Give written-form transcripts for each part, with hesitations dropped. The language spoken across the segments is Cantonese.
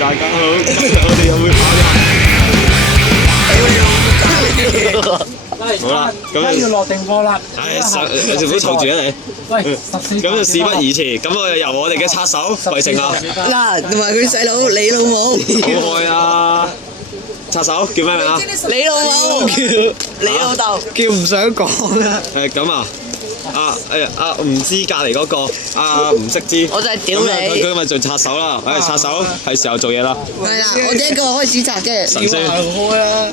大家好，我哋又會好啦，咁要落定貨啦。唉，政府嘈住啊你。喂，咁就事不宜遲，咁我就由我哋嘅拆手為成啊！嗱，同埋佢細佬你老母，好愛啊！拆手叫咩名啊？你老母，你老豆，叫唔想講啦。咁啊！唔知隔離嗰個唔識知，我就係屌咁啊你。佢咪做拆手啦！拆手係時候做嘢啦。係啊，我第一個開始拆嘅。神仙開啦。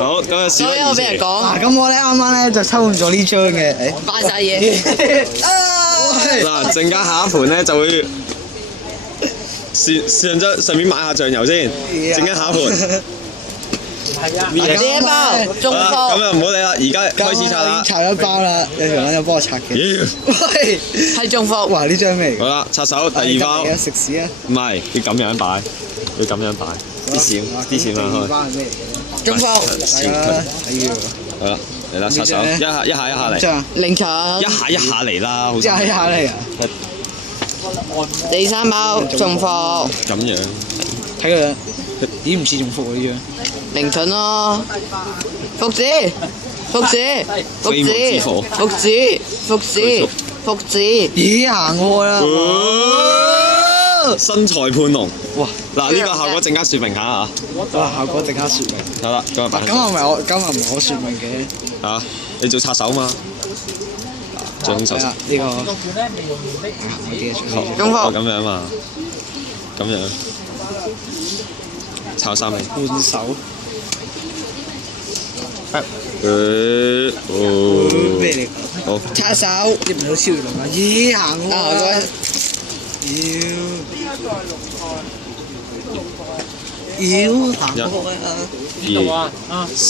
好，咁啊事不宜所以我俾人遲。講，嗱，咁我咧啱啱咧就抽中咗呢張嘅，扮晒嘢。嗱，陣間下一盤咧就會上面買下醬油先，陣間下一盤。係啊。呢一包中咁貨，啊唔好理啦，而家開始拆啦。拆咗包啦，有條撚有幫我拆嘅。妖，喂，係中貨。哇！呢張咩嚟㗎？好啦，拆手第二包，食屎啊！唔係要咁樣擺，要咁樣擺，啲閃第二啦包係咩嚟嘅？中貨。閃佢。係好啦，嚟啦，拆手，一下嚟，張凌晨。一下嚟啦，好一下嚟啊！第三包中貨，咁樣。睇佢咦唔似仲福喎呢凌晨咯。福子，福子，福子，福子，福子，福子。張？咦行開啦！身材判龍，哇！嗱呢個效果陣間説明下啊，哇！效果即刻説明。好啦，咁啊擺咁啊唔係我，咁啊唔係我説明嘅。啊，你做拆手嘛？最兇手係。啊，呢個我記得咗。中貨。咁樣嘛，咁樣炒三味。換手。咩嚟㗎？好，拆手。你唔係好超越龍啊？咦行開啊，啦！妖行開啦！二、三。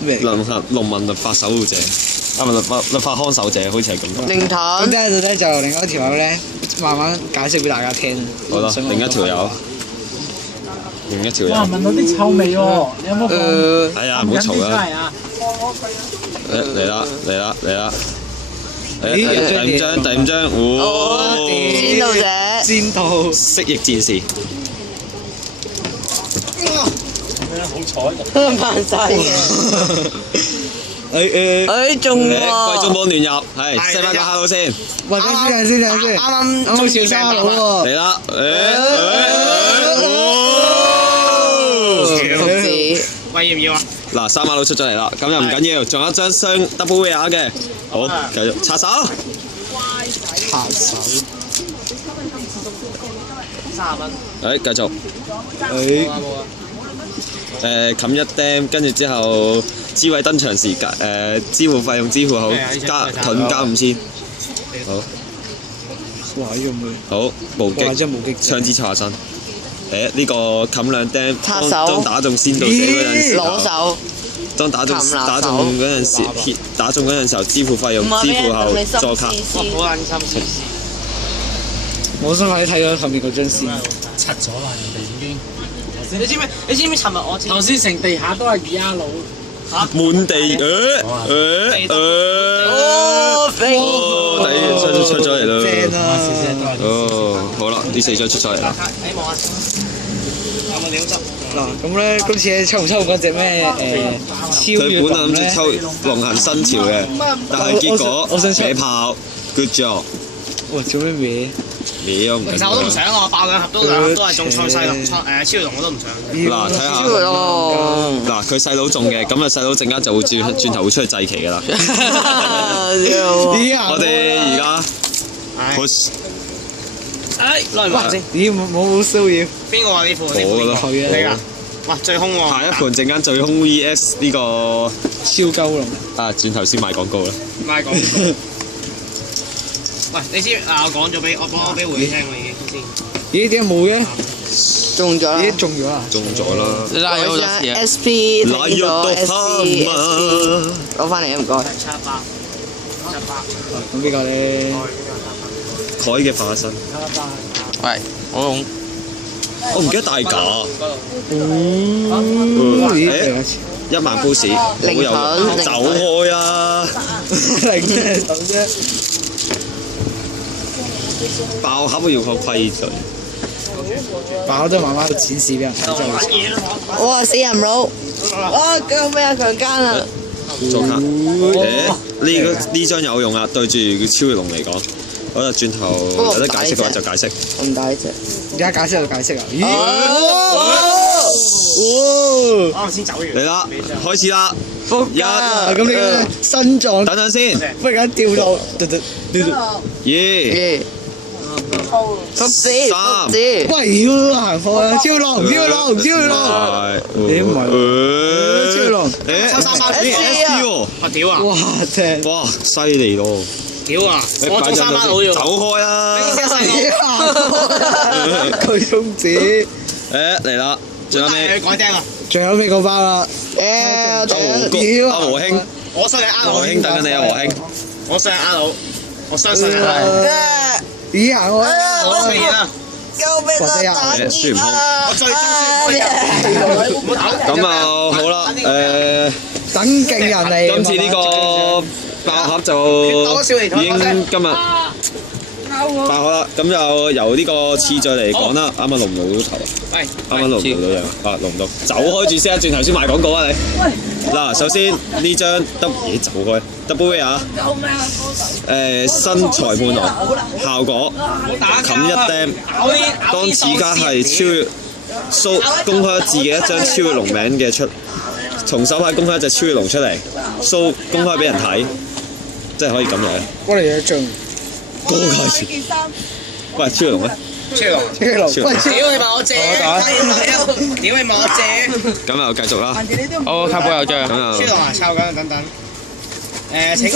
咩嚟㗎？聯合農民律法守護者，唔係律法看守者，好似係咁。凌咁晨。咧就咧就另外一條友咧，慢慢解釋俾大家聽。好啦，另一條友，另一條友。聞到啲臭味喎，你有冇放？哎呀，唔好嘈啦！啊！嚟啦！咦第五張，先到者。煎到蜥蜴戰士，扮晒嘢。中貴喎。中幫亂入，係細翻個蝦佬先，喂，等先，啱啱中潮沙佬喎。嚟啦！福子。喂，要唔要啊？嗱，三馬佬出咗嚟啦，咁又唔緊要，仲有一張雙 double wear 嘅，好，繼續拆手，拍手。 30蚊。繼續，誒，冚一釘，跟住之後智慧登場時間，支付費用支付好，加盾加5000，好，哇！呢個咩？好，無哇！真擊，係無擊槍支插下身。呢個冚兩釘，插手當打中先到者嗰陣時，攞手。當打中擒拿手打中嗰陣時，打中嗰陣時候支付費用支付後助卡。好撚心思。我想快啲睇咗後面嗰張先。拆咗啦，人哋已經。你知唔知？你知唔知？尋日我頭先成地下都係二佬。滿地哦，飛。第一張出咗嚟啦。正啊！哦，好啦，呢4張出咗嚟啦。你望下先。有冇料汁？嗱，咁咧今次咧抽唔抽嗰只咩超佢越龍咧？本諗住抽龍行新潮嘅，但係結果我想抽歪炮 ，good job。哇！做咩嘢？歪啊唔緊其實我都唔要。想啊，爆兩盒都係中賽西龍，超龍我都唔想。嗱，睇下。咯。嗱，佢細佬中嘅，咁啊細佬陣間就會轉頭會出去祭旗㗎啦。我哋而家 push 耐唔耐先？咦冇騷擾。邊個啊？呢款？我啦，佢啊你㗎？哇，最兇喎！下一盤陣間最兇 VS 呢個超鳩龍。轉頭先賣廣告啦。賣廣告。喂，你知我講咗俾我俾回你聽喎已經先。咦？點解冇嘅？中咗啦。咦？中咗啦！中咗啦。拉有 SP 睇來到肉 SP 毒啊！攞翻嚟啊！唔該。七百。咁呢個咧？海嘅化身。喂，我用。我唔記得大架。咦1萬 boost， 好有用，走開啊！零咩手啫？爆盒要有規矩。爆都慢慢展示俾人睇，真係好似。哇！死人佬！哇！救命啊！強姦啊！做卡。呢張有用啊，對住超越龍嚟講。好啦，轉頭有得解釋嘅話就解釋。咁大隻。而家解釋就解釋啊！咦？啱先走完。嚟啦，開始啦！仆啊！咁你嘅身狀，等陣先。忽然間掉落，二。福子，福子。喂，要行貨啊！超龍，你唔係超龍，抽3包 SP 喎！我屌啊！哇正！哇，犀利咯！屌啊！我中3包佬要。走開啦！佢中指。嚟啦，仲有咩？改釘啊！仲有咩個包啦？阿和兄，我信你呃佬。和兄等緊你啊，和兄。我信你呃佬，我相信你。咦行我我信你啊！救命啊！打劫啊！我最憎唔好打。咁啊好啦，等勁人嚟。今次呢個爆盒就已經今日爆盒啦。咁就由呢個次序嚟講啦。啱啱錄唔錄到頭啊？啱啱錄唔錄到樣啊？錄唔到，走開住先啊！轉頭先賣廣告啊你。嗱，首先呢張走開 double A 啊！新裁判郎效果冚一釘。當此家係超越蘇公開自己一張超越龍名嘅從手牌公開一隻超越龍出嚟，蘇公開俾人睇，即係可以咁樣。我哋有張高階錢。喂，超越龍咧？超龍，喂，屌你問我借，屌你問我借。咁又繼續啦。我卡寶有張。咁又。超龍啊，抄緊等等。請